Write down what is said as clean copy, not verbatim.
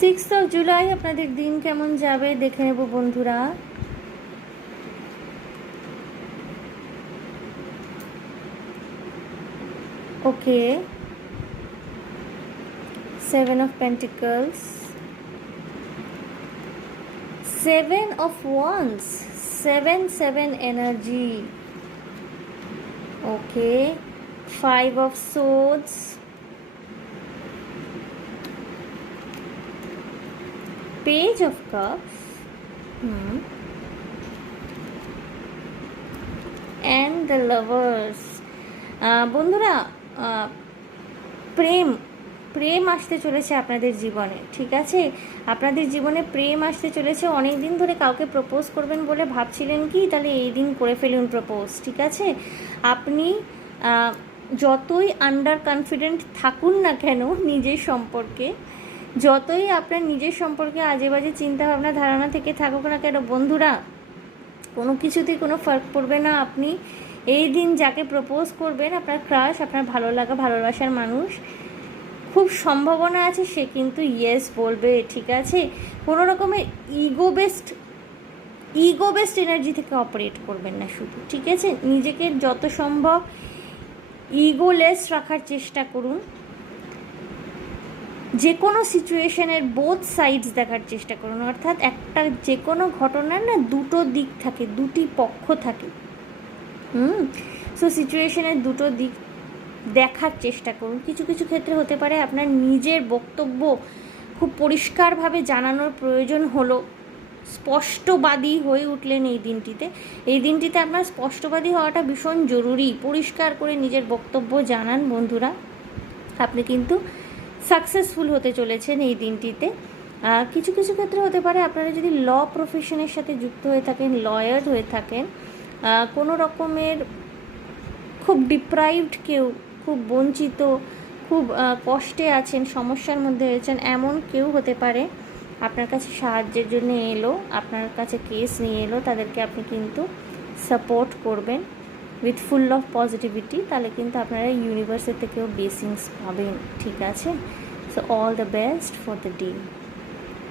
6 জুলাই আপনাদের দিন কেমন যাবে দেখে নেব বন্ধুরা। ওকে, 7 of Pentacles, 7 of Wands, 7 energy. Okay, 5 of Swords, Page of Cups, and the Lovers. বন্ধুরা, প্রেম আসতে চলেছে আপনাদের জীবনে, ঠিক আছে? আপনাদের জীবনে প্রেম আসতে চলেছে। অনেক দিন ধরে কাউকে প্রপোজ করবেন বলে ভাবছিলেন কি, তাহলে এই দিন করে ফেলুন প্রপোজ, ঠিক আছে? আপনি যতই আন্ডার কনফিডেন্ট থাকুন না কেন নিজের সম্পর্কে, যতই আপনার নিজের সম্পর্কে আজে বাজে চিন্তাভাবনা ধারণা থেকে থাকুক না কেন বন্ধুরা, কোনো কিছুতেই কোনো ফার্ক পড়বে না। আপনি এই দিন যাকে প্রপোজ করবেন, আপনার ক্রাশ, আপনার ভালো লাগা ভালোবাসার মানুষ, খুব সম্ভাবনা আছে সে কিন্তু ইয়েস বলবে, ঠিক আছে? কোনো রকমের ইগো বেস্ট এনার্জি থেকে অপারেট করবেন না শুধু, ঠিক আছে? নিজেকে যত সম্ভব ইগোলেস রাখার চেষ্টা করুন। যে কোনো সিচুয়েশনের বোথ সাইডস দেখার চেষ্টা করুন। অর্থাৎ একটা যে কোনো ঘটনার না দুটো দিক থাকে, দুটি পক্ষ থাকে। সো সিচুয়েশনের দুটো দিক দেখার চেষ্টা করুন। কিছু কিছু ক্ষেত্রে হতে পারে আপনার নিজের বক্তব্য খুব পরিষ্কারভাবে জানানোর প্রয়োজন হলো, স্পষ্টবাদী হয়ে উঠলেন এই দিনটিতে আপনার স্পষ্টবাদী হওয়াটা ভীষণ জরুরি। পরিষ্কার করে নিজের বক্তব্য জানান বন্ধুরা, আপনি কিন্তু সাকসেসফুল হতে চলেছেন এই দিনটিতে। কিছু কিছু ক্ষেত্রে হতে পারে আপনারা যদি ল প্রফেশনের সাথে যুক্ত হয়ে থাকেন, লয়ার হয়ে থাকেন, কোনো রকমের খুব ডিপ্রাইভড কেউ, খুব বঞ্চিত, খুব কষ্টে আছেন, সমস্যার মধ্যে রয়েছেন, এমন কেউ হতে পারে আপনার কাছে সাহায্যের জন্য এলো, আপনার কাছে কেস নিয়ে এলো, তাদেরকে আপনি কিন্তু সাপোর্ট করবেন উইথ ফুল অফ পজিটিভিটি। তাহলে কিন্তু আপনারা ইউনিভার্সের থেকেও ব্লেসিংস পাবেন, ঠিক আছে? So all the best for the day.